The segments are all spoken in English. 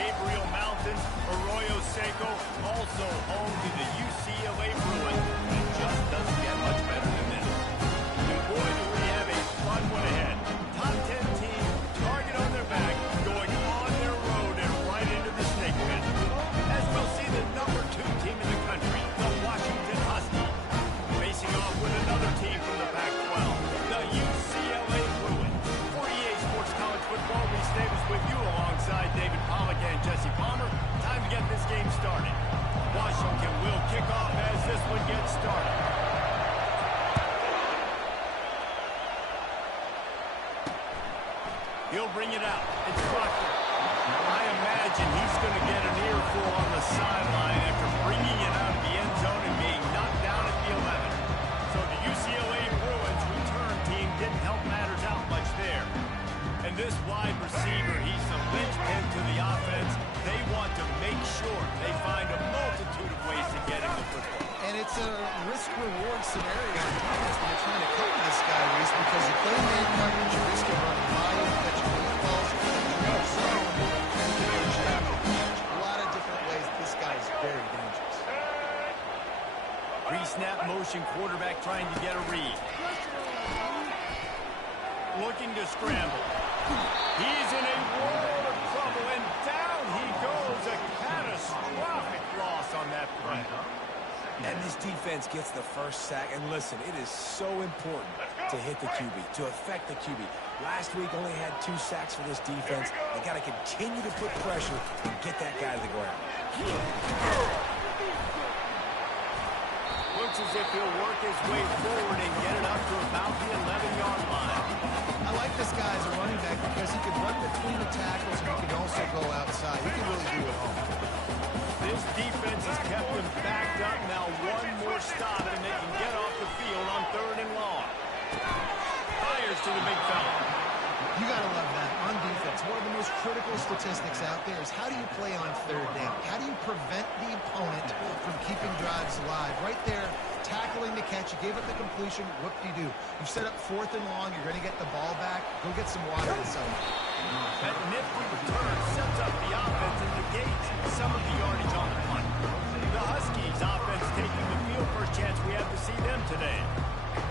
Gabriel Mountain, Arroyo Seco, also home to the UCLA Bruins. It just doesn't get much better than this. And boy, do we have a fun one ahead. Top 10 team, target on their back, going on their road and right into the snake pit. As we'll see the number 2 team in the country, the Washington Huskies, facing off with another team from the Pac-12, the UCLA Bruins. 48 Sports College Football, Reese Davis with you alongside David Pollack and Jesse Palmer. Time to get this game started. Washington will kick off as this one gets started. He'll bring it out. It's Proctor. I imagine he's going to get an earful on the sideline after bringing it out of the end zone and being knocked down at the 11. So the UCLA Bruins return team didn't help matters out much there. And this wide receiver, he's the linchpin to the offense. They want to make sure they find a multitude of ways to get him the football. And it's a risk-reward scenario on defense when you're trying to cover this guy, Reese, because you play man coverage, you risk him running by you, catching meatballs, you know, zone, and you can check. A lot of different ways this guy is very dangerous. Pre-snap motion, quarterback trying to get a read. Looking to scramble. He's in a world of trouble, and down he goes. A catastrophic loss on that play. And this defense gets the first sack. And listen, it is so important to hit the QB, to affect the QB. Last week only had 2 sacks for this defense. They got to continue to put pressure and get that guy to the ground. Looks as if he'll work his way forward and get it up to about the 11-yard line. I like this guy as a running back because he can run between the tackles and he can also go outside. He can really do it all. This defense has kept him backed up. Now one more stop and they can get off the field on 3rd and long. Fires to the big fella. You got to love that on defense. One of the most critical statistics out there is how do you play on 3rd down? How do you prevent the opponent from keeping drives alive? Right there, tackling the catch. You gave up the completion. What do you do? You set up 4th and long. You're going to get the ball back. Go get some water inside. That nifty return sets up the offense and negates some of the yardage on the punt. The Huskies offense taking the field. First chance we have to see them today.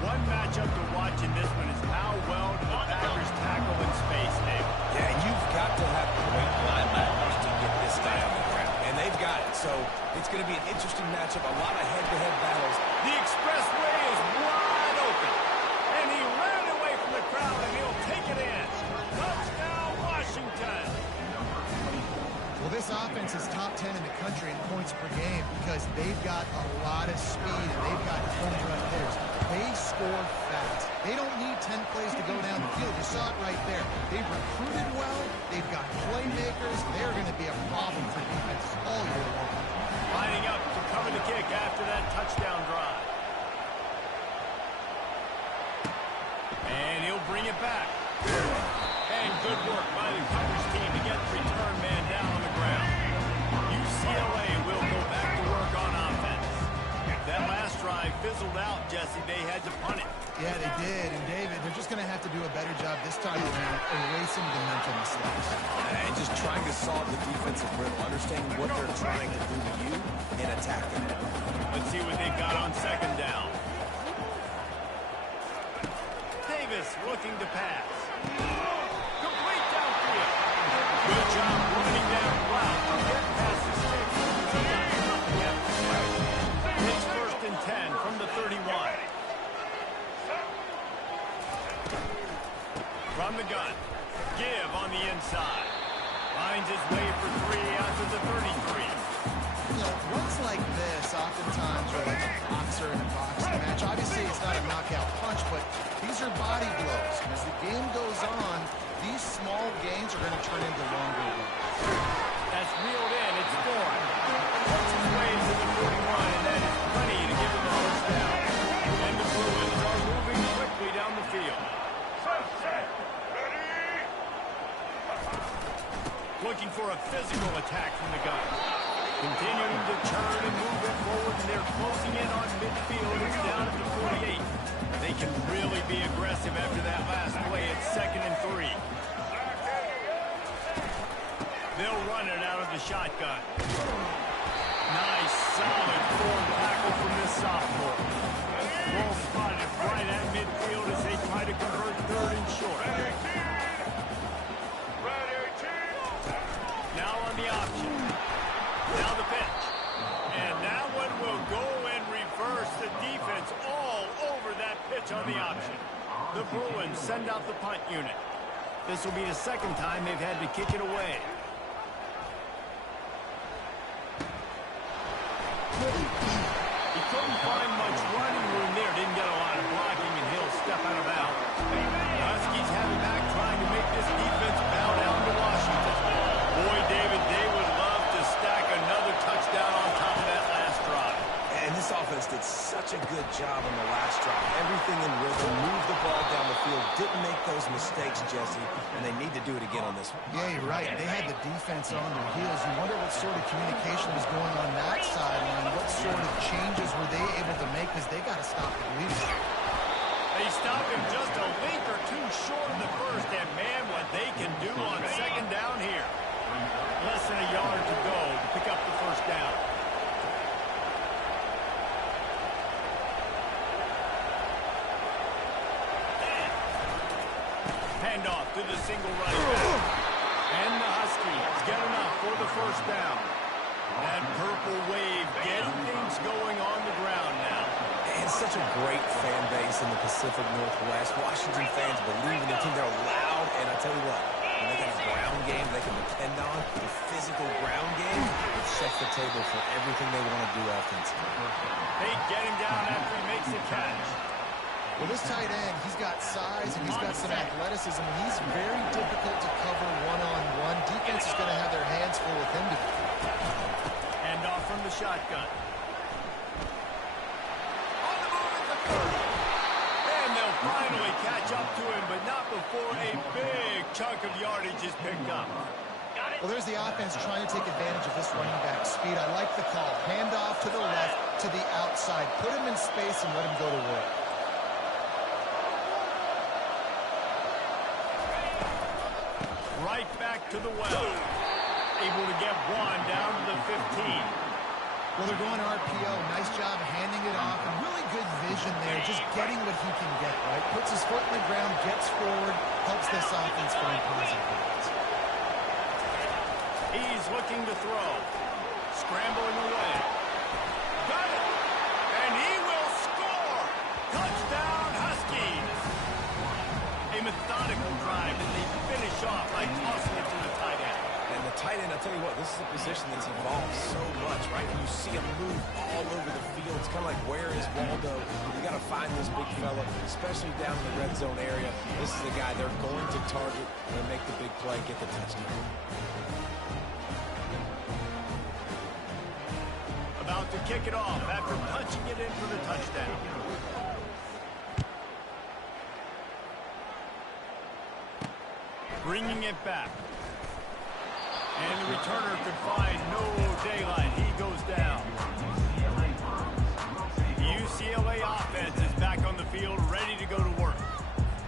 One matchup to watch in this one is how well do the Packers tackle in space, Dave. Yeah, and you've got to have great linebackers to get this guy on the ground. And they've got it. So it's going to be an interesting matchup, a lot of head-to-head battles. The expressway is wide open. And he ran away from the crowd, and he'll take it in. Touchdown, Washington. Well, this offense is top 10 in the country in points per game because they've got a lot of speed and they've got home run hitters. They score fast. They don't need 10 plays to go down the field. You saw it right there. They've recruited well. They've got playmakers. They're going to be a problem for defenses all year long. Lining up to cover the kick after that touchdown drive. And he'll bring it back. And good work by the coverage team to get the return man down on the ground. UCLA will go back to work on offense. That last drive fizzled out, Jesse. They had to punt it. Yeah, they did. And, David, they're just going to have to do a better job this time around erasing the mental mistakes. And just trying to solve the defensive riddle, understanding what they're trying to do to you and attacking it. Let's see what they've got on 2nd down. Davis looking to pass. Complete downfield. Good job running that route to get past the sticks. He got nothing after that. It's 1st and 10 from the 31. From the gun. Give on the inside. Finds his way for 3 out to the 33. You know, runs like this oftentimes are like a boxer in a boxing match. Obviously, it's not a knockout punch, but these are body blows. And as the game goes on, these small gains are going to turn into longer ones. That's reeled in. It's Thorne. Works his way to the 41, and that is plenty to give him the first down. And the Bruins are moving quickly down the field. Looking for a physical attack from the gun. Continuing to turn and move it forward, and they're closing in on midfield. It's down at the 48. They can really be aggressive after that last play. It's 2nd and 3. They'll run it out of the shotgun. Nice, solid forward tackle from this sophomore. Well spotted right at midfield as they try to convert third and short. Now on the option. Now the pitch. And that one will go and reverse the defense all over that pitch on the option. The Bruins send out the punt unit. This will be the second time they've had to kick it away. He couldn't find much running room there. Didn't get a lot of blocking, and he'll step out of bounds. The Huskies have it back, trying to make this defense bow down to Washington. Boy, David, they would love to stack another touchdown on top of that last drive. And this offense did such a good job on the last drive. Everything in rhythm, moved the ball down the field, didn't make those mistakes, Jesse, and they need to do it again on this one. Yeah, you're right. They had the defense on their heels. You wonder what sort of communication was going on that sideline. What sort of changes were they able to make, because they got to stop the bleeding. They stopped him just a link or two short of the first, and man, what they can do on second down here. Less than a yard to go to pick up the first down. Handoff to the single running back. And the Huskies get enough for the first down. That purple wave getting things going on the ground now. And such a great fan base in the Pacific Northwest. Washington fans believe in their team. They're loud, and I tell you what, when they got a ground game they can depend on, a physical ground game, it sets the table for everything they want to do offensively. They get him down after he makes the catch. Well, this tight end, he's got size and he's got some athleticism, and he's very difficult to cover one-on-one. Defense is going to have their hands full with him today. Hand off from the shotgun. On the move at the 30. And they'll finally catch up to him, but not before a big chunk of yardage is picked up. Well, there's the offense trying to take advantage of this running back speed. I like the call. Hand off to the left, to the outside. Put him in space and let him go to work. Right back to the well. Able to get one down to the 15. Well, they're going RPO. Nice job handing it off. And really good vision there, just getting what he can get, right? Puts his foot in the ground, gets forward, helps this offense find positive points. He's looking to throw. Scrambling away. Got it! And he will score! Touchdown, Huskies! A methodical drive, and they finish off by tossing it to the tight end. And the tight end, I tell you what, this is a position that's evolved so much, right? You see him move all over the field. It's kind of like, where is Waldo? You got to find this big fella, especially down in the red zone area. This is the guy they're going to target and make the big play, get the touchdown. About to kick it off after punching it in for the touchdown. Bringing it back. And the returner could find no daylight. He goes down. The UCLA offense is back on the field, ready to go to work.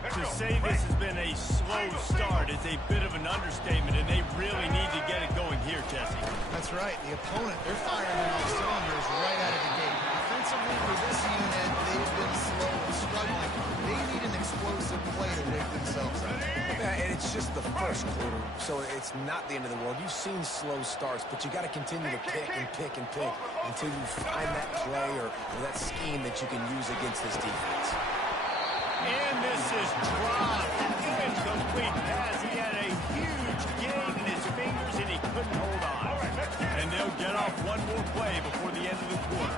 To say this has been a slow start is a bit of an understatement, and they really need to get it going here, Jesse. That's right. The opponent, they're firing on all cylinders right out of the gate. Offensively, for this unit, they've been slow and struggling. They need an explosive play to wake themselves up. Yeah, and it's just the first quarter, so it's not the end of the world. You've seen slow starts, but you got to continue to pick and pick and pick until you find that play or that scheme that you can use against this defense. And this is dropped. Incomplete pass. He had a huge gain in his fingers, and he couldn't hold on. And they'll get off one more play before the end of the quarter.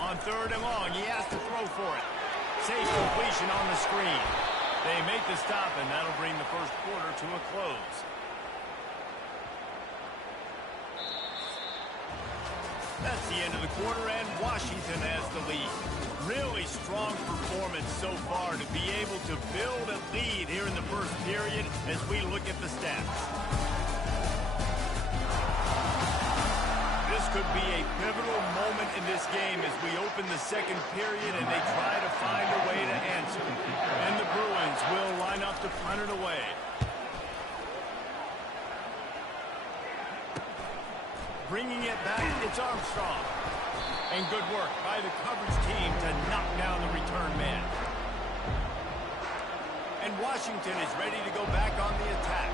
On third and long, he has to throw for it. Safe completion on the screen. They make the stop, and that'll bring the first quarter to a close. That's the end of the quarter, and Washington has the lead. Really strong performance so far to be able to build a lead here in the first period as we look at the stats. This could be a pivotal moment in this game as we open the second period and they try to find a way to answer. And the Bruins will line up to punt it away. Bringing it back, it's Armstrong. And good work by the coverage team to knock down the return man. And Washington is ready to go back on the attack.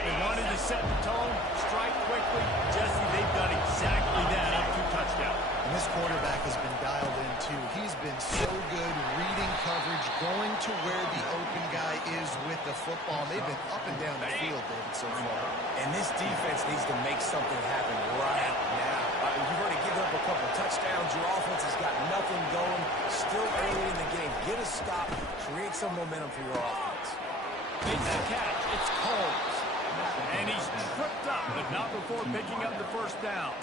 They wanted to set the tone, strike quickly. Jesse, they've done exactly that up to touchdown. And this quarterback has been dialed in, too. He's been so good reading coverage, going to where the open guy is with the football. They've been up and down the field, David, so far. And this defense needs to make something happen right now. You've already given up a couple touchdowns. Your offense has got nothing going. Still early in the game. Get a stop. Create some momentum for your offense. Makes the catch. It's Coles. And he's tripped up, but not before picking up the first down.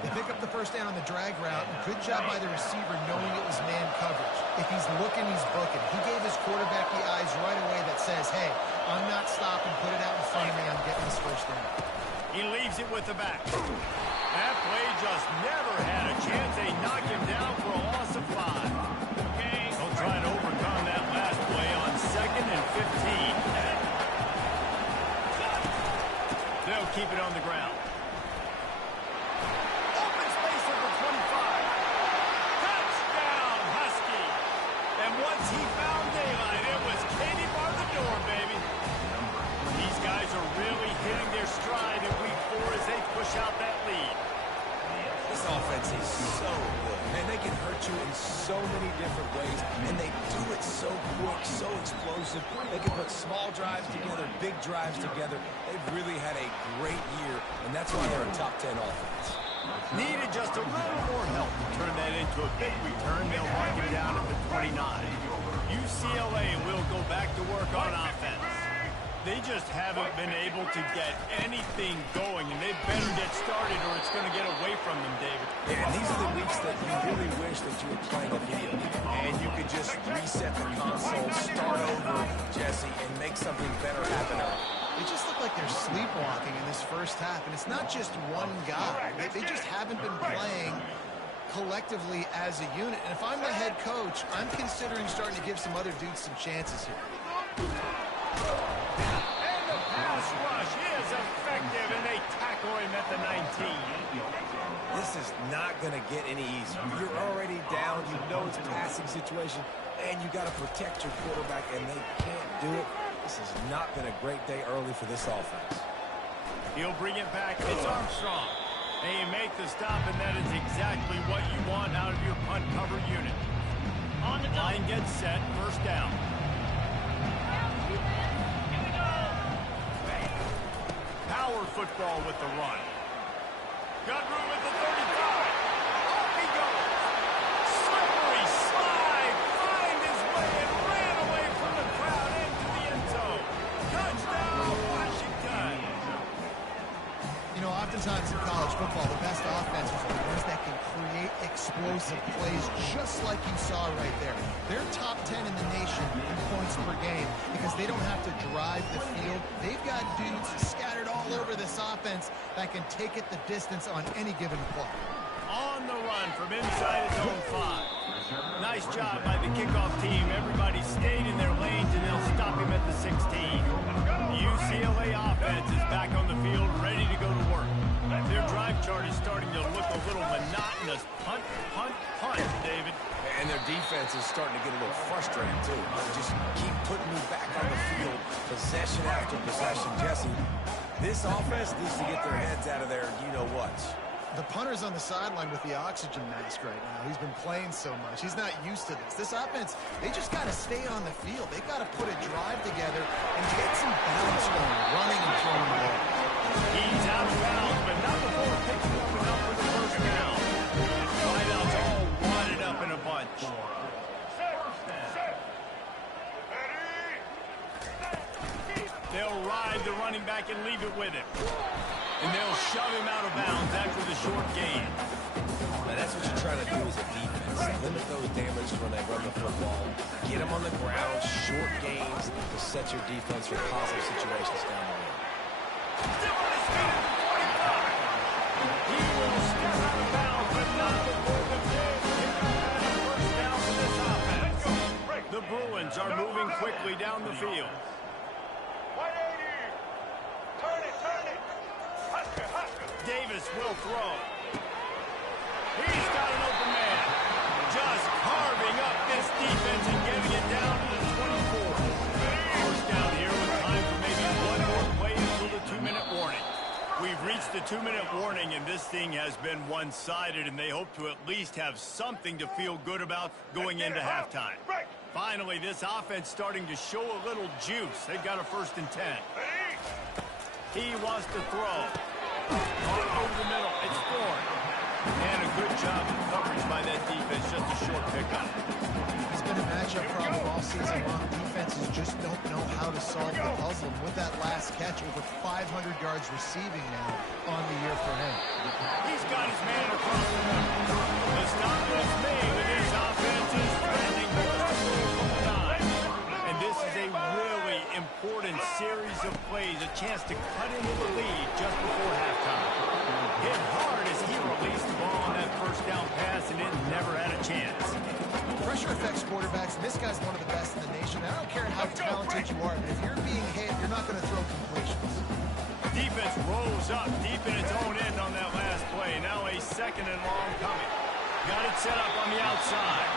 They pick up the first down on the drag route. Good job by the receiver knowing it was man coverage. If he's looking, he's booking. He gave his quarterback the eyes right away that says, hey, I'm not stopping. Put it out in front of me. I'm getting this first down. He leaves it with the back. That play just never had a chance. They knock him down for a loss of 5. Okay. They'll try to overcome that last play on 2nd and 15. They'll keep it on the ground. Open space at the 25. Touchdown, Husky. And once he found daylight, it was Katie bar the door, baby. These guys are really hitting their stride in week 4 as they push out that lead. This offense is so good. Man, they can hurt you in so many different ways, and they do it so quick, so explosive. They can put small drives together, big drives together. They've really had a great year, and that's why they're a top 10 offense. Needed just a little more help to turn that into a big return. They'll mark him down at the 29. UCLA will go back to work on offense. They just haven't been able to get anything going, and they better get started or it's going to get away from them, David. Yeah, and these are the weeks that you really wish that you were playing a video game, and you could just reset the console, start over, Jesse, and make something better happen. They just look like they're sleepwalking in this first half, and it's not just one guy. They just haven't been playing collectively as a unit. And if I'm the head coach, I'm considering starting to give some other dudes some chances here. And the pass rush is effective, and they tackle him at the 19. This is not going to get any easier. You're already down. You know it's a passing situation, and you got to protect your quarterback, and they can't do it. This has not been a great day early for this offense. He'll bring it back. It's Armstrong. And you make the stop, and that is exactly what you want out of your punt cover unit. On the line gets set, first down. Power football with the run. Got room at the 35. Off he goes. Slippery slide. Find his way and ran away from the crowd into the end zone. Touchdown, Washington. You know, oftentimes in college football, the best offenses are the ones that can create explosive plays just like you saw right there. They're top 10 in the nation in points per game because they don't have to drive the field. They've got dudes scattered all over this offense that can take it the distance on any given play. On the run from inside his own 5. Nice job by the kickoff team. Everybody stayed in their lanes, and they'll stop him at the 16. The UCLA offense is back on the field, ready to go to work. Their drive chart is starting to look a little monotonous. Punt, punt, punt, David. And their defense is starting to get a little frustrated, too. Just keep putting me back on the field, possession after possession. Jesse, this offense needs to get their heads out of there, you-know-what. The punter's on the sideline with the oxygen mask right now. He's been playing so much. He's not used to this. This offense, they just got to stay on the field. They got to put a drive together and get some balance going, running and throwing the ball. He's out of bounds, but not before picking up enough for the first down. Wideouts all wadded up in a bunch. They'll ride the running back and leave it with him. And they'll shove him out of bounds after the short gain. Now that's what you're trying to do as a defense. Limit those damages when they run the football. Get them on the ground, short gains to set your defense for positive situations down the road. Still on his feet at the 45. He will step out of bounds, but not before the big pickup and a first down for this offense. The Bruins are moving quickly down the field. 180. Turn it. Davis will throw. He's got an open man. Just carving up this defense and getting it down to the 24. First down here with time for maybe one more play until the 2-minute warning. We've reached the 2-minute warning, and this thing has been one-sided, and they hope to at least have something to feel good about going into halftime. Finally, this offense starting to show a little juice. They've got a 1st and 10. He wants to throw. Over the middle, it's Ford. And a good job of coverage by that defense, just a short pickup. It's been a matchup problem all season long. Defenses just don't know how to solve the puzzle. And with that last catch, over 500 yards receiving now on the year for him. He's got his man across the middle. The stop was made with his offense is threatening the from the 9. And this is a really important series of plays, a chance to cut into the lead just before halftime. Hit hard as he released the ball on that 1st down pass, and it never had a chance. Pressure affects quarterbacks, and this guy's one of the best in the nation. I don't care how talented you are, but if you're being hit, you're not going to throw completions. Defense rolls up deep in its own end on that last play. Now a 2nd and long coming. Got it set up on the outside.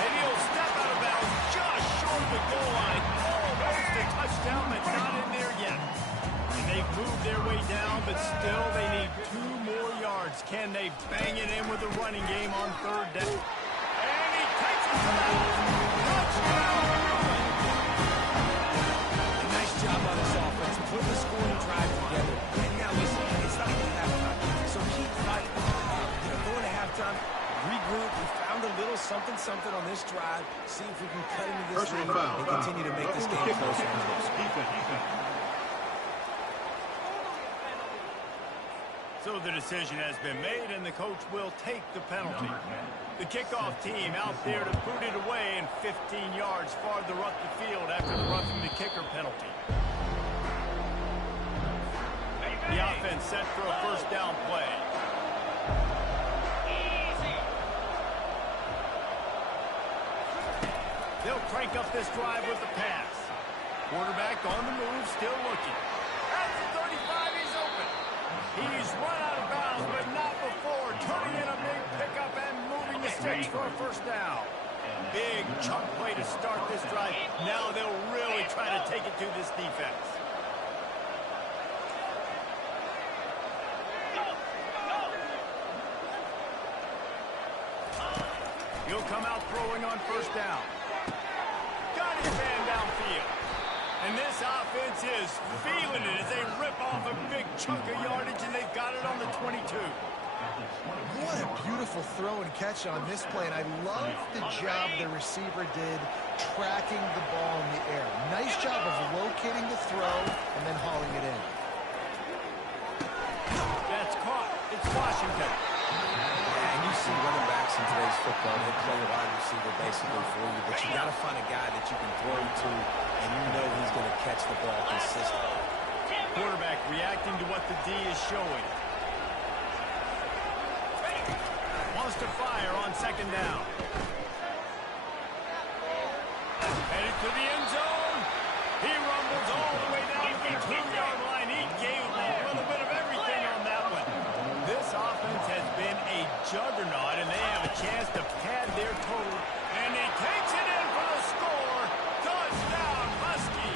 And he'll step out of bounds just short of the goal line. Almost a touchdown, but not in there yet. And they've moved their way down, but still they need 2 more yards. Can they bang it in with the running game on 3rd down? And he takes it to the touchdown! A nice job on this offense. Put the scoring drive together. And now listen, it's not even halftime. So keep fighting. Going to halftime, regroup. We found a little something on this drive. See if we can cut into this lead and continue to make this game closer. So the decision has been made, and the coach will take the penalty. The kickoff team out there to boot it away and 15 yards farther up the field after the roughing the kicker penalty. The offense set for a 1st down play. They'll crank up this drive with the pass. Quarterback on the move, still looking. At the 35, he's open. He's run out of bounds, but not before turning in a big pickup and moving the sticks for a 1st down. Big chunk play to start this drive. Now they'll really try to take it to this defense. He'll come out throwing on 1st down. Got his man downfield. And this offense is feeling it as they rip off a big chunk of yardage, and they've got it on the 22. What a beautiful throw and catch on this play, and I love the job the receiver did tracking the ball in the air. Nice job of locating the throw and then hauling it in. That's caught. It's Washington. And you see running backs in today's football, they play a wide receiver basically for you, but you got to find a guy that you can throw to, and you know he's going to catch the ball consistently. Quarterback reacting to what the D is showing. Wants to fire on 2nd down. Headed to the end zone. He rumbles all the way down to the 2-yard line. He gave a little bit of everything on that one. This offense has been a juggernaut, and they have a chance to pad their total. And he takes it in for the score. Touchdown, Husky.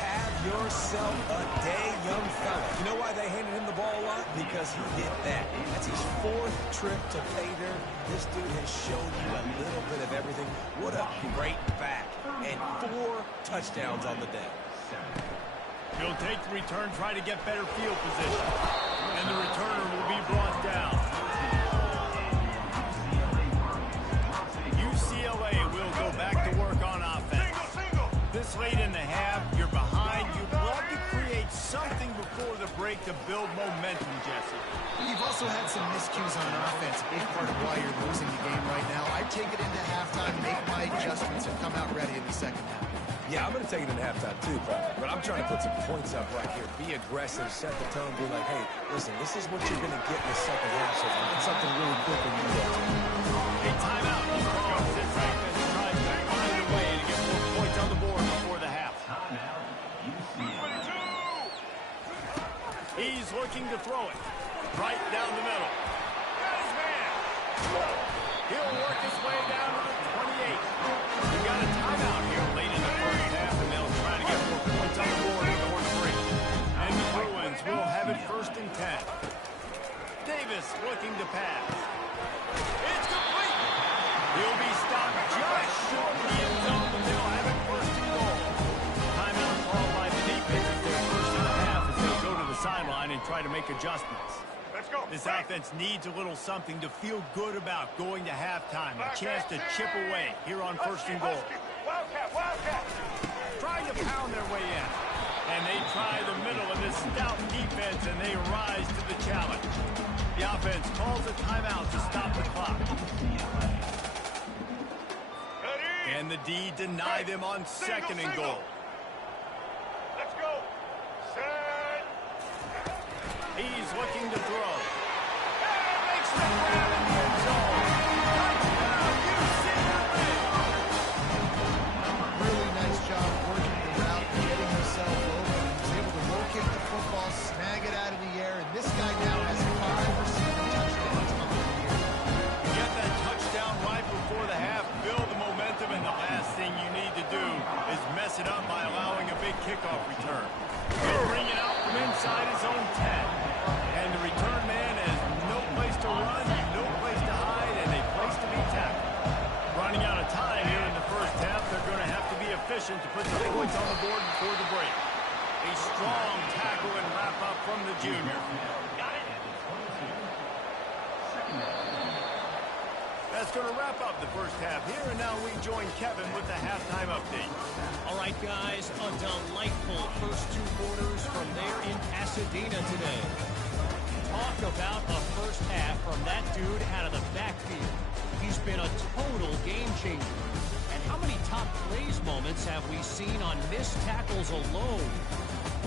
Have yourself a day, young fella. You know why they handed him the ball a lot? Because he did that. That's his 4th trip to pay dirt. This dude has shown you a little bit of everything. What a great back. And 4 touchdowns on the day. He'll take the return, try to get better field position. And the returner will be brought down. UCLA will go back to work on offense. This late in the half, you're behind. You'd love to create something before the break to build momentum, Jesse. You've also had some miscues on offense, a big part of why you're losing the game right now. I take it into halftime, make my adjustments, and come out ready in the 2nd half. Yeah, I'm going to take it into halftime too, but I'm trying to put some points up right here. Be aggressive, set the tone, be like, hey, listen, this is what you're going to get in the 2nd half, so find something really quick when you do that. A timeout. This offense tries to find a way to get more points on the board before the half. looking to throw it. Right down the middle. Got his man. He'll work his way down to the 28. We got a timeout here late in the first half, and they'll try to get more points on the board before the break. And the Bruins will have it 1st and 10. Davis looking to pass. It's complete. He'll be stopped just short of the end zone, but they'll have it 1st and goal. Timeout called by the defense at their 1st and a half as they'll go to the sideline and try to make adjustments. This offense needs a little something to feel good about going to halftime. A chance to chip away here on 1st and goal. Trying to pound their way in. And they try the middle of this stout defense, and they rise to the challenge. The offense calls a timeout to stop the clock. And the D deny them on 2nd and goal. Let's go. Set. He's looking to throw. And makes the grab in the end zone. Touchdown, UCLA. Really nice job working the route and getting himself open. He's able to locate the football, snag it out of the air, and this guy now has 5 receiving touchdowns on the year. Get that touchdown right before the half, build the momentum, and the last thing you need to do is mess it up by allowing a big kickoff return. He'll bring it out from inside his own 10. And the return man has no place to run, no place to hide, and a place to be tackled. Running out of time here in the first half, they're going to have to be efficient to put the points on the board before the break. A strong tackle and wrap up from the junior. That's going to wrap up the first half here, and now we join Kevin with the halftime update. All right, guys, a delightful first 2 quarters from there in Pasadena today. Talk about a first half from that dude out of the backfield. He's been a total game changer. And how many top plays moments have we seen on missed tackles alone?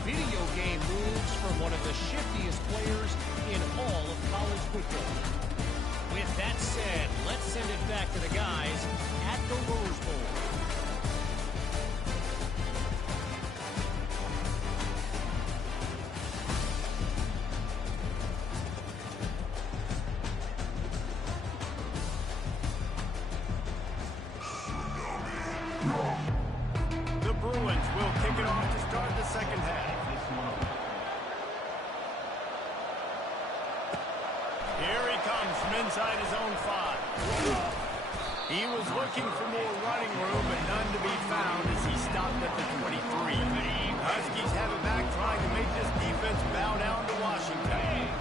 Video game moves from one of the shiftiest players in all of college football. With that said, let's send it back to the guys at the Rose Bowl. The Bruins will kick it off to start the second half. Here he comes from inside his own 5. He was looking for more running room, but none to be found as he stopped at the 23. Huskies have it back, trying to make this defense bow down to Washington.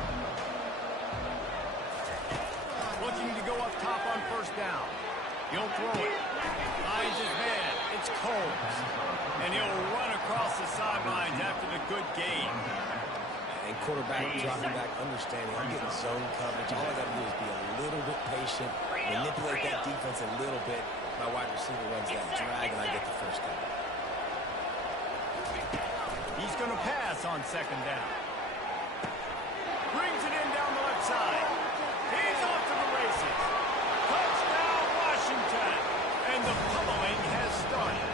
Looking to go up top on 1st down. He'll throw it. Finds his man. It's Coles. And he'll run across the sidelines after the good gain. And quarterback dropping back, understanding I'm getting zone coverage. All I got to do is be a little bit patient, manipulate that defense a little bit. My wide receiver runs that drag, and I get the first down. He's going to pass on 2nd down. Brings it in down the left side. He's off to the races. Touchdown, Washington. And the pummeling has started.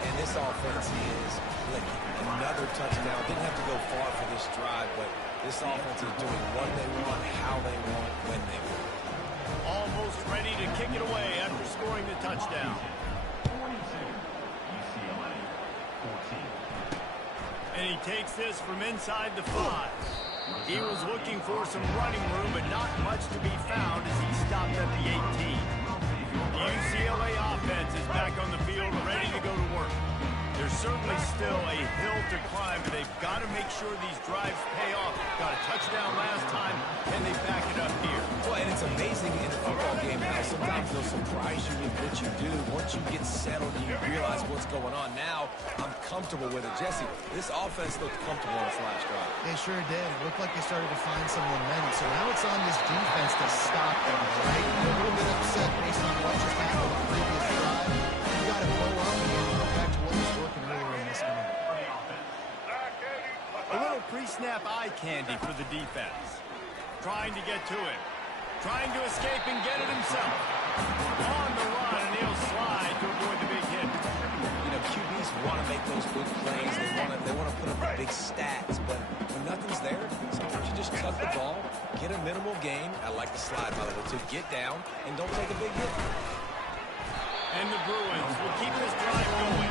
And this offense is clicking. Another touchdown. Didn't have to go far for this drive, but this offense is doing what they want, how they want, when they want. Almost ready to kick it away after scoring the touchdown. And he takes this from inside the 5. He was looking for some running room, but not much to be found as he stopped at the 18. The UCLA offense is back on the field, ready to go to work. There's certainly still a hill to climb, but they've got to make sure these drives pay off. Got a touchdown last time, and they back it up here. Well, and it's amazing in a football game how sometimes they'll surprise you with what you do. Once you get settled and you realize what's going on, now I'm comfortable with it. Jesse, this offense looked comfortable on its last drive. They sure did. It looked like they started to find some momentum. So now it's on this defense to stop them, right? They're a little bit upset based on what just happened on the previous drive. You got to blow up again and go back to what was working earlier in this game. A little pre-snap eye candy for the defense. Trying to get to it. Trying to escape and get it himself. On the run, and he'll slide to avoid the big hit. You know, QBs want to make those big plays. They want to put up the big stats. But when nothing's there, sometimes you just tuck the ball, get a minimal gain. I like the slide, by the way, to get down and don't take a big hit. And the Bruins will keep this drive going.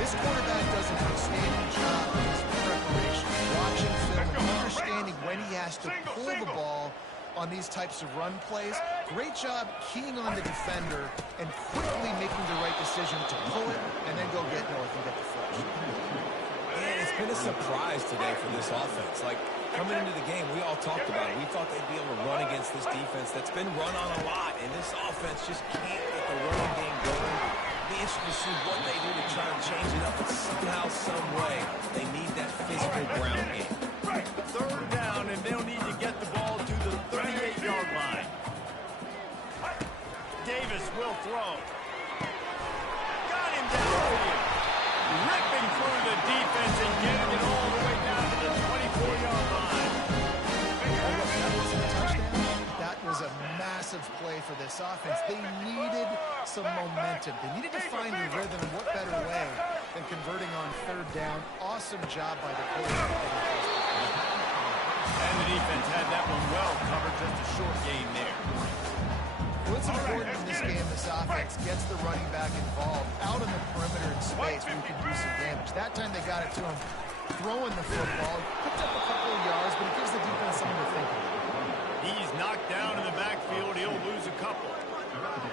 This quarterback does an outstanding job in his preparation, watching film and understanding when he has to pull the ball on these types of run plays. Great job keying on the defender and quickly making the right decision to pull it and then go get north and get the first. Man, it's been a surprise today for this offense. Like, coming into the game, we all talked about it. We thought they'd be able to run against this defense that's been run on a lot, and this offense just can't get the running game going. Be interested to see what they do to try to change it up, but somehow, some way, they need that physical ground game. Third down, and they'll need to get the ball to the 38-yard line. Davis will throw. Got him downfield. Ripping through the defense and getting it all the way down to the 24-yard line. That was a massive play for this offense. They needed some momentum. They needed to find a rhythm, and what better way than converting on third down. Awesome job by the quarterback. And the defense had that one well covered, just a short gain there. What's important in this game, this offense gets the running back involved out on the perimeter in space where he can do some damage. That time they got it to him throwing the football. Picked up a couple of yards, but it gives the defense something to think about. He's knocked down in the backfield. He'll lose a couple.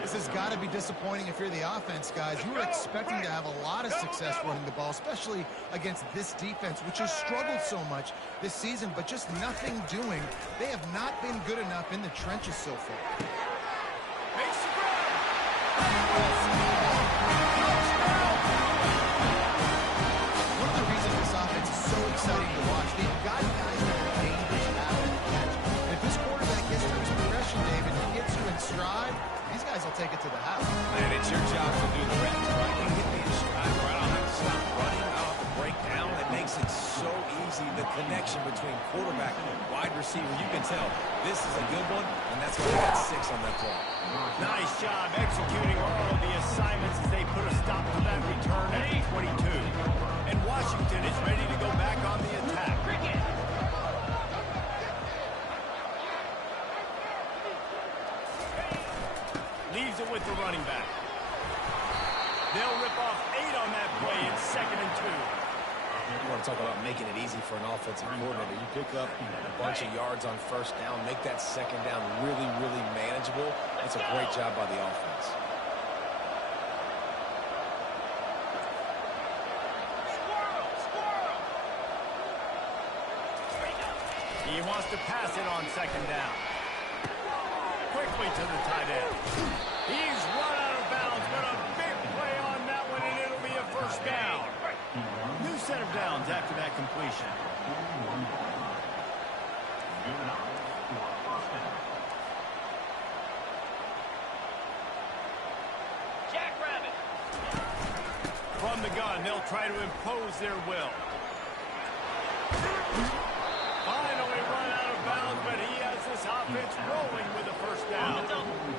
This has got to be disappointing if you're the offense, guys. You were expecting to have a lot of success running the ball, especially against this defense, which has struggled so much this season, but just nothing doing. They have not been good enough in the trenches so far. Makes the grab. One of the reasons this offense is so exciting to watch, they've got guys that are dangerous out of the catch. And if this quarterback gets to his progression, David, and gets you in stride, these guys will take it to the house. Man, it's your job to do the rest, right? You get me in stride, right? I don't have to stop running. I don't have to break down. It makes it so easy, the connection between quarterback and wide receiver. You can tell this is a good one, and that's why they got 6 on that play. Nice job executing all of the assignments as they put a stop to that return at the 22. And Washington is ready to go back on the attack. Leaves it with the running back. They'll rip off 8 on that play. It's 2nd and 2. You want to talk about making it easy for an offensive coordinator. You pick up a bunch of yards on first down, make that second down really, really manageable. That's a great job by the offense. He wants to pass it on 2nd down. Quickly to the tight end. He's run out of bounds, but a big play on that one, and it'll be a first down. New set of downs after that completion. Jackrabbit. From the gun, they'll try to impose their will. Finally run out of bounds, but he has this offense rolling with a first down.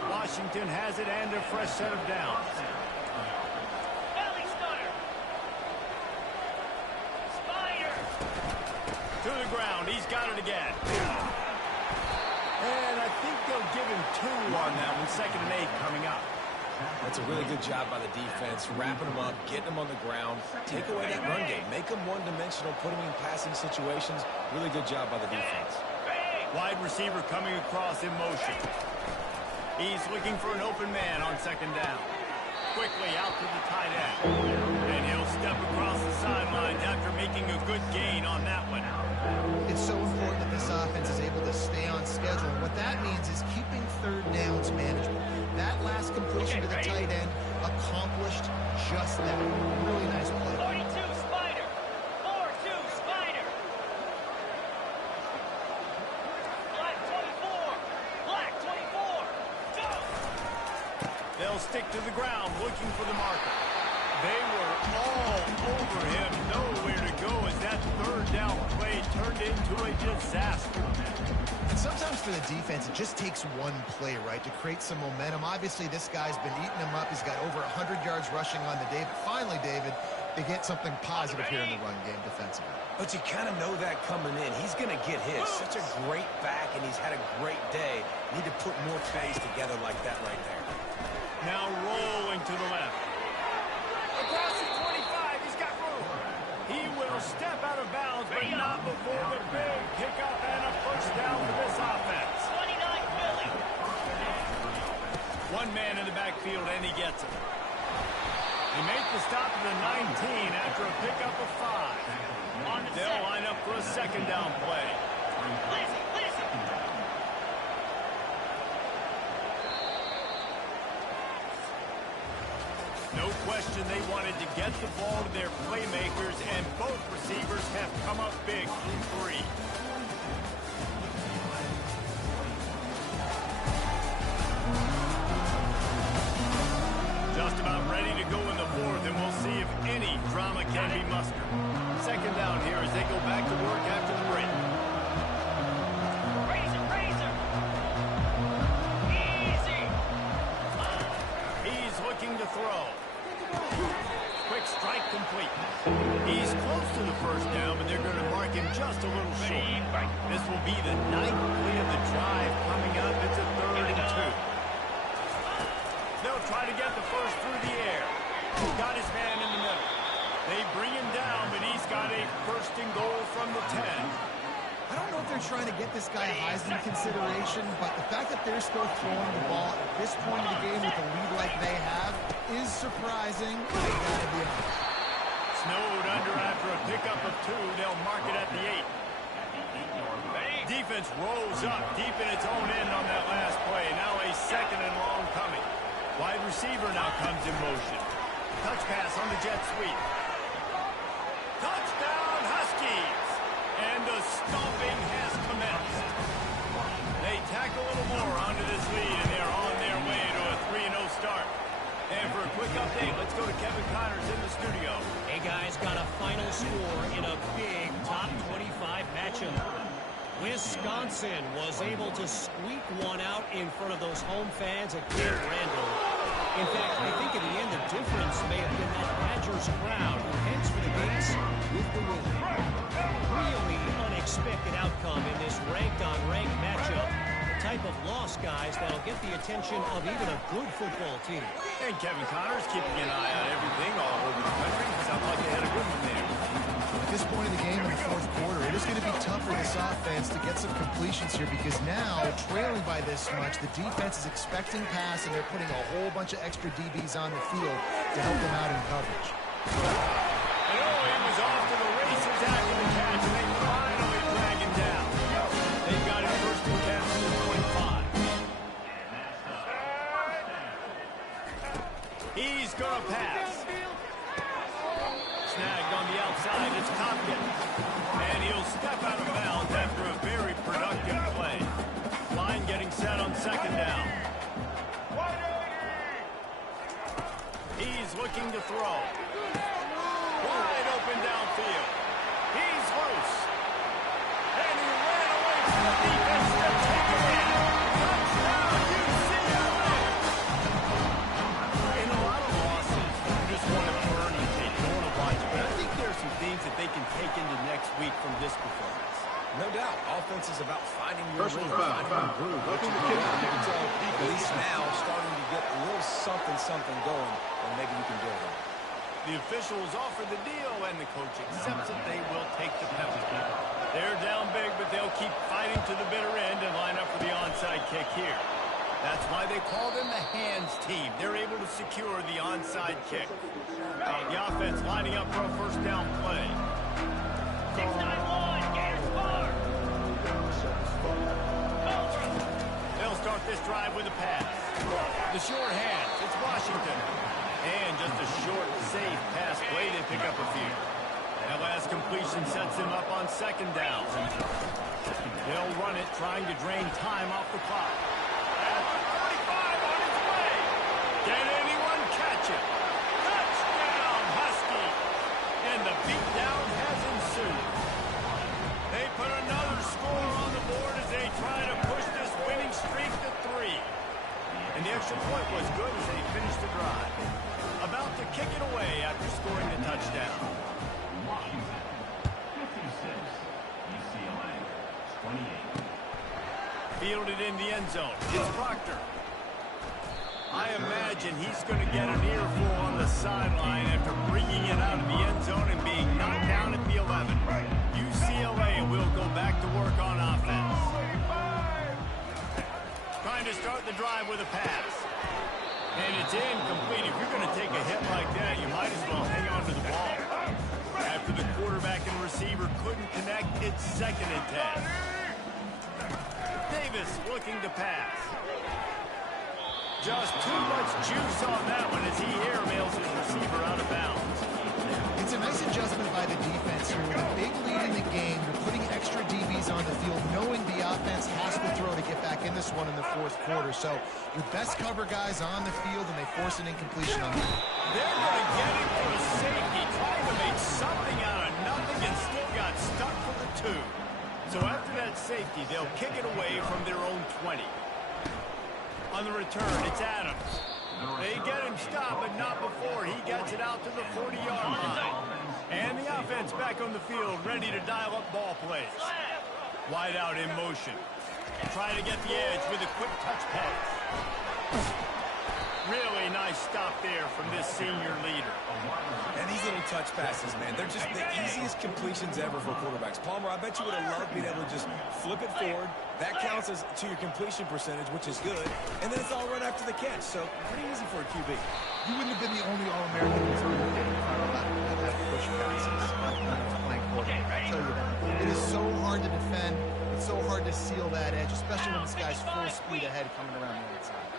Washington has it and a fresh set of downs. To the ground. He's got it again. And I think they'll give him 2 on that one. 2nd and 8 coming up. That's a really good job by the defense, wrapping them up, getting them on the ground. Take away that run game. Make them one-dimensional, put them in passing situations. Really good job by the defense. Wide receiver coming across in motion. He's looking for an open man on 2nd down. Quickly out to the tight end. And he'll step across the sidelines after making a good gain on that one. It's so important that this offense is able to stay on schedule. And what that means is keeping third downs manageable. That last completion to the tight end accomplished just that. Really nice play. 42 Spider. 4-2 Spider. Black 24. Black 24. Go. They'll stick to the ground looking for the marker. They were all over him. Nowhere to go as that 3rd down play turned into a disaster. And sometimes for the defense, it just takes one play, right, to create some momentum. Obviously, this guy's been eating him up. He's got over 100 yards rushing on the day. But finally, David, they get something positive here in the run game defensively. But you kind of know that coming in. He's going to get his. Such a great back, and he's had a great day. Need to put more plays together like that right there. Now rolling to the left. Across the 25, he's got room. He will step out of bounds, but not before the big pickup and a first down for this offense. 29 Philly. One man in the backfield, and he gets it. He made the stop to the 19 after a pickup of 5. They'll line up for a second down play. Listen. No question they wanted to get the ball to their playmakers, and both receivers have come up big through 3. Just about ready to go in the 4th, and we'll see if any drama can be mustered. Second down here as they go back to work after the break. Razor. Easy. He's looking to throw. Quick strike complete. He's close to the first down, but they're going to mark him just a little short. This will be the 9th play of the drive coming up. It's a 3rd and 2. They'll try to get the first through the air. He's got his man in the middle. They bring him down, but he's got a first and goal from the 10. I don't know if they're trying to get this guy Heisman consideration, but the fact that they're still throwing the ball at this point of the game with a lead like they have is surprising. They gotta be honest. Snowed under after a pickup of 2. They'll mark it at the 8. Defense rolls up deep in its own end on that last play. Now a second and long coming. Wide receiver now comes in motion. Touch pass on the jet sweep. Touchdown Huskies! And the stomping has commenced. They tack a little more onto this lead, and they're on their way to a 3-0 start. And for a quick update, let's go to Kevin Connors in the studio. Hey, guys, got a final score in a big top 25 matchup. Wisconsin was able to squeak one out in front of those home fans at Camp Randall. In fact, I think in the end, the difference may have been that Badgers crowd who heads for the gates with the win. Really unexpected outcome in this ranked-on-ranked matchup. The type of loss, guys, that'll get the attention of even a good football team. And Kevin Connors keeping an eye on everything all over the country. Sounds like they had a good one there. At this point in the game in the 4th quarter, it is going to be tough for this offense to get some completions here because now, trailing by this much, the defense is expecting pass and they're putting a whole bunch of extra DBs on the field to help them out in coverage. And he was off to the races after the catch, and they finally drag him down. They've got him first and 10 from the 25. He's going to pass. Snagged on the outside, it's Tompkins. And he'll step out of bounds after a very productive play. Line getting set on second down. He's looking to throw. Wide open downfield. He's loose. And he ran away from the defense to take it in. Touchdown, UCLA! In a lot of losses, you just want to burn the tape. You want to watch it. But I think there are some things that they can take into next week from this performance. No doubt. Offense is about finding your rhythm, finding your groove. What you can tell at least now starting to get a little something going, and maybe you can build on it. The officials offer the deal, and the coach accepts it. They will take the penalty. They're down big, but they'll keep fighting to the bitter end and line up for the onside kick here. That's why they call them the hands team. They're able to secure the onside kick. The offense lining up for a first down play. 6-9-1, Gators far. They'll start this drive with a pass. The short hands, it's Washington. And just a short, safe pass play. They pick up a few. That last completion sets him up on second down. They'll run it, trying to drain time off the clock. At the 45 on its way. Can anyone catch it? Touchdown, Husky. And the beatdown has ensued. They put another score on the board as they try to push this winning streak to 3. And the extra point was good as they finished the drive. About to kick it away after scoring the touchdown. Fielded in the end zone. It's Proctor. I imagine he's going to get an earful on the sideline after bringing it out of the end zone and being knocked down at the 11. UCLA will go back to work on offense. Trying to start the drive with a pass. And it's incomplete. If you're going to take a hit like that, you might as well hang on to the ball. After the quarterback and receiver couldn't connect, it's 2nd and 10. Davis looking to pass. Just too much juice on that one as he airmails his receiver out of bounds. It's a nice adjustment by the defense here. With a big lead in the game, you're putting extra DBs on the field, knowing the offense has to throw to get back in this one in the 4th quarter. So your best cover guys on the field, and they force an incompletion on them. They're going to get him for the safety, trying to make something out of nothing, and still got stuck for the 2. So after that safety, they'll kick it away from their own 20. On the return, it's Adams. They get him stopped, but not before he gets it out to the 40-yard line. And the offense back on the field, ready to dial up ball plays. Wide out in motion. Trying to get the edge with a quick touch pass. Really nice stop there from this senior leader. And these little touch passes, man, they're just the easiest completions ever for quarterbacks. Palmer, I bet you would have loved being able to just flip it forward. That counts as to your completion percentage, which is good. And then it's all run after the catch, so pretty easy for a QB. You wouldn't have been the only All-American returner that push passes playing quarterback. I tell you that. It is so hard to defend. It's so hard to seal that edge, especially when this guy's full speed ahead coming around the outside.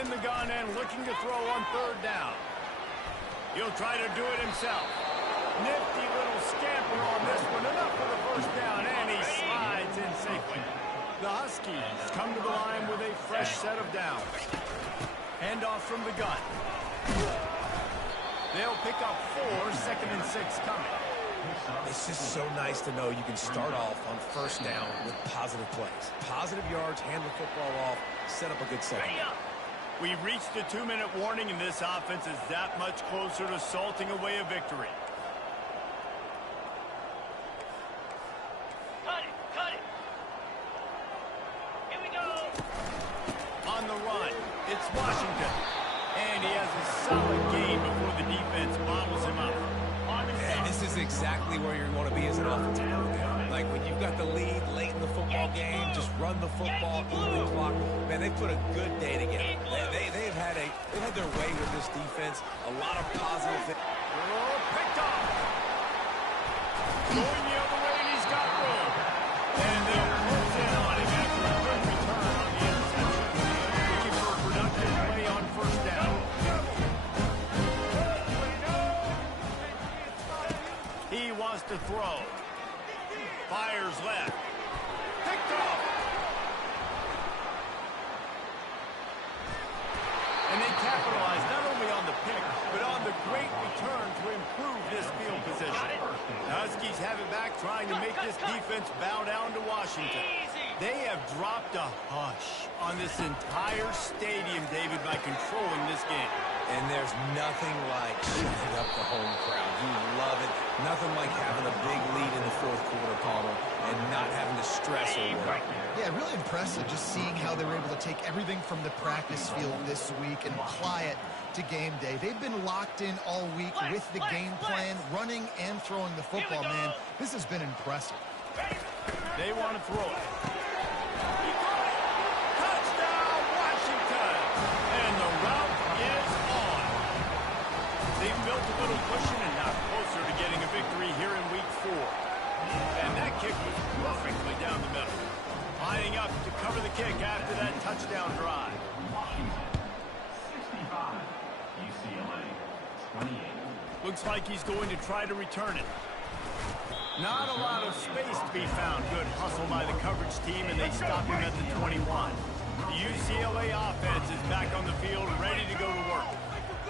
In the gun and looking to throw on 3rd down. He'll try to do it himself. Nifty little scamper on this one. Enough for the 1st down, and he slides in safely. The Huskies come to the line with a fresh set of downs. Handoff from the gun. They'll pick up 4, 2nd and 6 coming. It's just so nice to know you can start off on 1st down with positive plays. Positive yards, hand the football off, set up a good second. We've reached the 2-minute warning, and this offense is that much closer to salting away a victory. Cut it. Here we go. On the run, it's Washington. And he has a solid game before the defense bottles him up. And this is exactly where you want to be as an offensive coordinator. Like when you've got the lead late in the football game, just run the football, move the clock. Man, they put a good day together. They've had their way with this defense. A lot of positive. Picked off. Going the other way, and he's got room. And they'll close in on him after a good return on the interception. Looking for a productive play on 1st down. He wants to throw. Fires left. Picked off. And they capitalize not only on the pick, but on the great return to improve this field position. The Huskies have it back, trying to make this defense bow down to Washington. They have dropped a hush on this entire stadium, David, by controlling this game. And there's nothing like shutting up the home crowd. You love it. Nothing like having a big lead in the 4th quarter, Palmer, and not having to stress or worry. Yeah, really impressive just seeing how they were able to take everything from the practice field this week and apply it to game day. They've been locked in all week with the game plan, running and throwing the football, man. This has been impressive. They want to throw it. Touchdown, Washington! And the route is on. They've built a little cushion and now closer to getting a victory here in week 4. And that kick was perfectly down the middle. Lining up to cover the kick after that touchdown drive. Looks like he's going to try to return it. Not a lot of space to be found. Good hustle by the coverage team, and they stop him at the 21. The UCLA offense is back on the field, ready to go to work.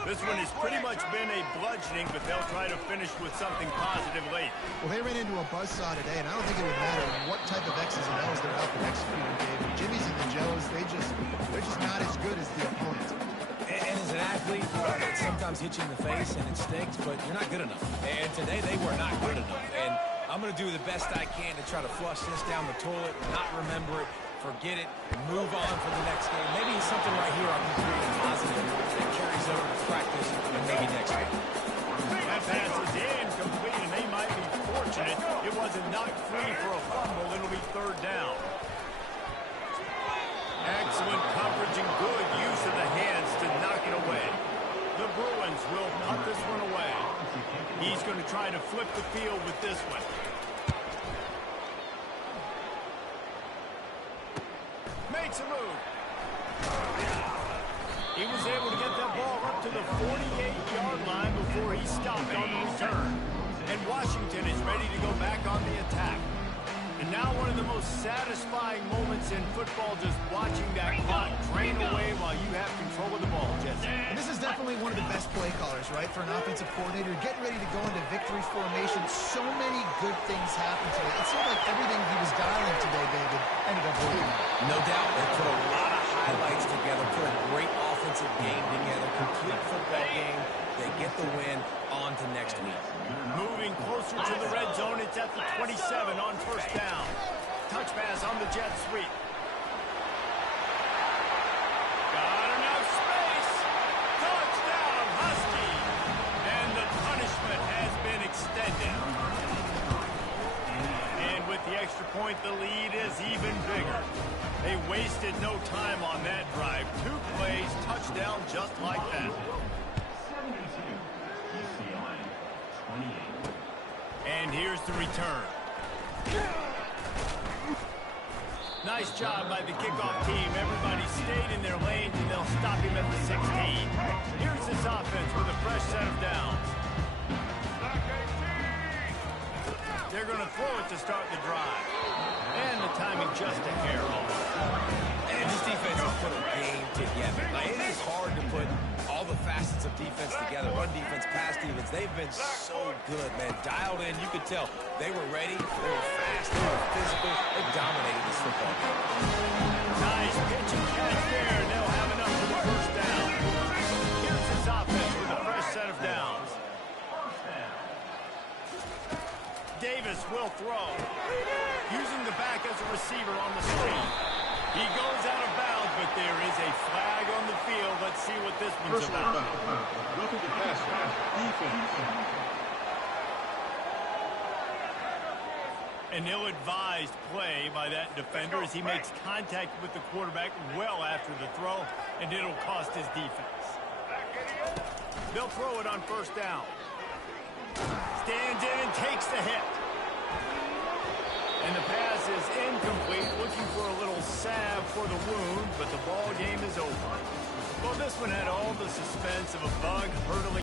This one has pretty much been a bludgeoning, but they'll try to finish with something positive late. Well, they ran into a buzzsaw today, and I don't think it would matter what type of X's and O's they're out there executing, David. Jimmy's and the Joes, they're just not as good as the opponents. And as an athlete, it sometimes hits you in the face and it stinks, but you're not good enough. And today they were not good enough. And I'm going to do the best I can to try to flush this down the toilet, not remember it, forget it, and move on for the next game. Maybe something right here I can create a positive that carries over to practice and maybe next week. That pass is incomplete, and they might be fortunate it wasn't knocked free for a fumble. It'll be third down. Excellent coverage and good use of the hands to knock it away. The Bruins will punt this one away. He's going to try to flip the field with this one. Makes a move. He was able to get that ball up to the 48-yard line before he stopped on the return. And Washington is ready to go back on the attack. And now one of the most satisfying moments in football, just watching that clock drain away while you have control of the ball, Jesse. And this is definitely one of the best play callers, right, for an offensive coordinator. Getting ready to go into victory formation. So many good things happened today. It seemed like everything he was dialing today, David, ended up working out. No doubt they put a lot of highlights together, put a great offensive game together, complete football game. They get the win on to next week. Moving closer to the red zone, it's at the 27 on first down. Touch pass on the jet sweep. Got enough space. Touchdown, Husky. And the punishment has been extended. And with the extra point, the lead is even bigger. They wasted no time on that drive. 2 plays, touchdown just like that. And here's the return. Nice job by the kickoff team. Everybody stayed in their lanes, and they'll stop him at the 16. Here's this offense with a fresh set of downs. They're going to throw it to start the drive. And the timing just a hair off. And this defense has put a game together. Like, it is hard to put all the facets of defense together. Run defense, pass defense. They've been so good, man. Dialed in. You could tell they were ready. They were fast. They were physical. They dominated this football game. Nice pitch and catch there. And they'll have enough for the first down. Here's this offense with a fresh set of downs. Davis will throw. Using the back as a receiver on the screen. He goes out of bounds, but there is a flag on the field. Let's see what this one's about. Roughing the passer. Defense. An ill-advised play by that defender as he makes contact with the quarterback well after the throw, and it'll cost his defense. They'll throw it on first down. Stands in and takes the hit. And the pass is incomplete, looking for a little salve for the wound, but the ball game is over. Well, this one had all the suspense of a bug hurtling